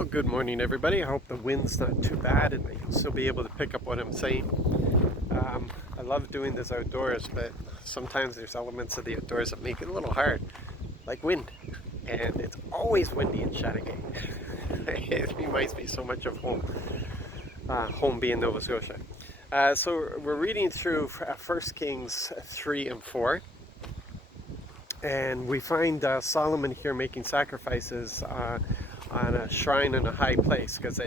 Well, good morning, everybody. I hope the wind's not too bad and you'll still be able to pick up what I'm saying. I love doing this outdoors, but sometimes there's elements of the outdoors that make it a little hard, like wind. And it's always windy in Chathagay. It reminds me so much of home, home being Nova Scotia. So we're reading through 1 Kings 3 and 4. And we find Solomon here making sacrifices on a shrine in a high place, because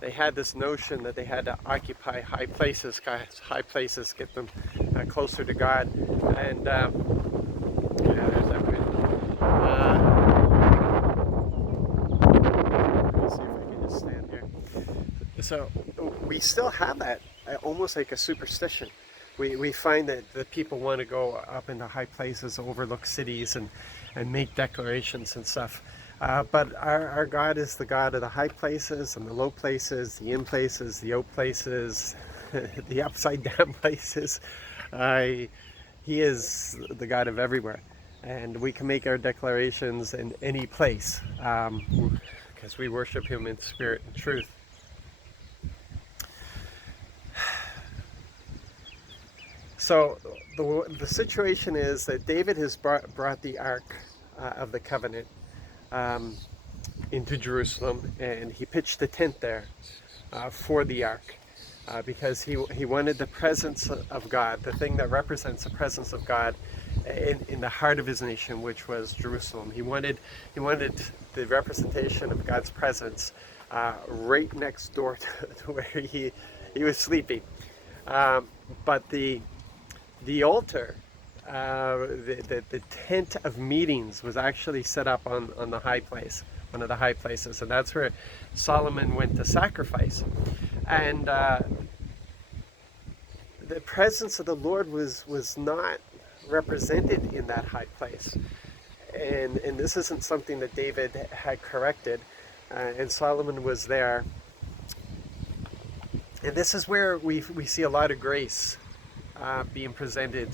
they had this notion that they had to occupy high places. High places get them closer to God. And yeah, there's that wind. Let's see if I can just stand here. So we still have that, almost like a superstition. We find that the people want to go up into high places, overlook cities, and make declarations and stuff. But our God is the God of the high places and the low places, the in places, the out places, the upside down places. He is the God of everywhere. And we can make our declarations in any place because we worship Him in spirit and truth. So the situation is that David has brought the Ark of the Covenant into Jerusalem, and he pitched a tent there for the Ark because he wanted the presence of God, the thing that represents the presence of God in the heart of his nation, which was Jerusalem. He wanted the representation of God's presence right next door to where he was sleeping. But the altar, the tent of meetings, was actually set up on the high place, one of the high places, and that's where Solomon went to sacrifice. And the presence of the Lord was not represented in that high place, and this isn't something that David had corrected, and Solomon was there. And this is where we see a lot of grace being presented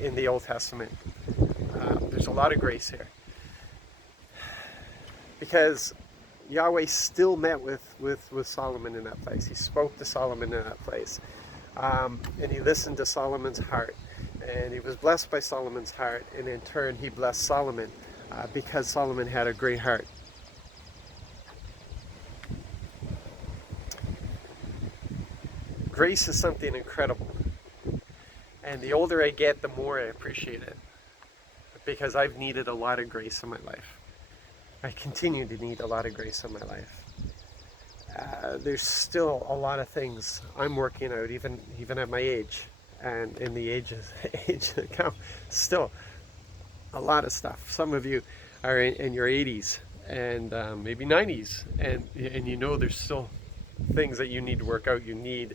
in the Old Testament. There's a lot of grace here, because Yahweh still met with Solomon in that place. He spoke to Solomon in that place, and he listened to Solomon's heart, and he was blessed by Solomon's heart, and in turn he blessed Solomon because Solomon had a great heart. Grace is something incredible. And the older I get, the more I appreciate it, because I've needed a lot of grace in my life. I continue to need a lot of grace in my life. There's still a lot of things I'm working out, even at my age, and in the age that count. Still, a lot of stuff. Some of you are in your 80s and maybe 90s, and you know there's still things that you need to work out. You need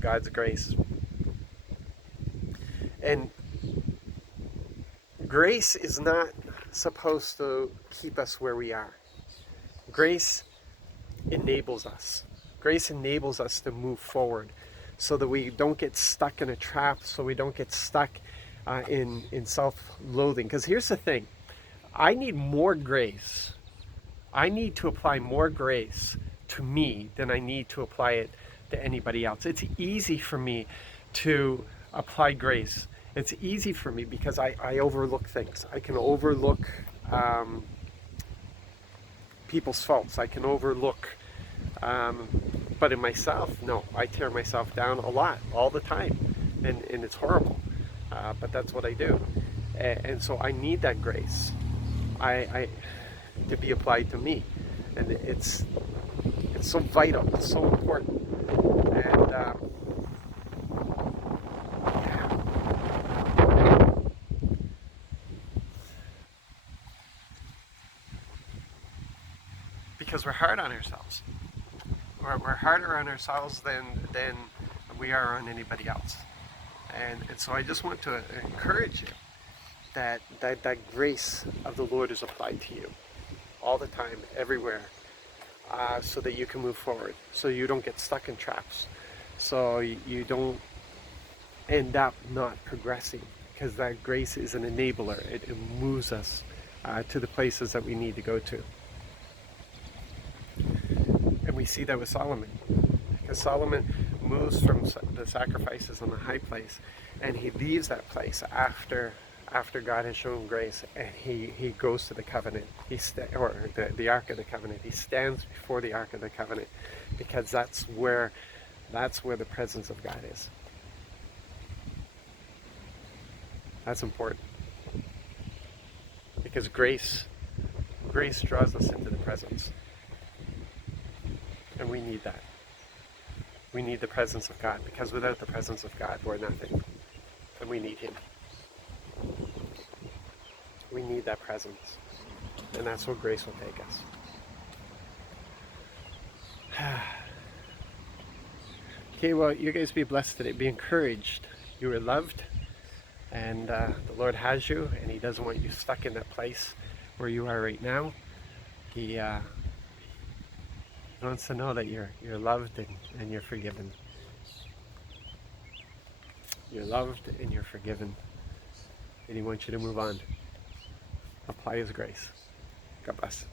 God's grace. And grace is not supposed to keep us where we are. Grace enables us. Grace enables us to move forward so that we don't get stuck in a trap, so we don't get stuck in self-loathing. Because here's the thing. I need more grace. I need to apply more grace to me than I need to apply it to anybody else. It's easy for me to apply grace. It's easy for me because I overlook things. I can overlook people's faults. I can overlook, but in myself, no. I tear myself down a lot, all the time, and it's horrible. But that's what I do, and so I need that grace, I to be applied to me, and it's so vital. It's so important, and. Because we're hard on ourselves. We're harder on ourselves than we are on anybody else. And so I just want to encourage you that grace of the Lord is applied to you all the time, everywhere, so that you can move forward, so you don't get stuck in traps, so you don't end up not progressing, because that grace is an enabler. It moves us to the places that we need to go to. we see that with Solomon, because Solomon moves from the sacrifices on the high place, and he leaves that place after God has shown grace, and he goes to the covenant. Or the Ark of the Covenant. He stands before the Ark of the Covenant, because that's where the presence of God is. That's important, because grace draws us into the presence, and we need that. We need the presence of God, because without the presence of God, we're nothing, and we need Him. We need that presence, and that's where grace will take us. Okay, well, you guys be blessed today. Be encouraged. You are loved, and the Lord has you, and He doesn't want you stuck in that place where you are right now. He wants to know that you're loved and you're forgiven. You're loved and you're forgiven, and He wants you to move on. Apply His grace. God bless.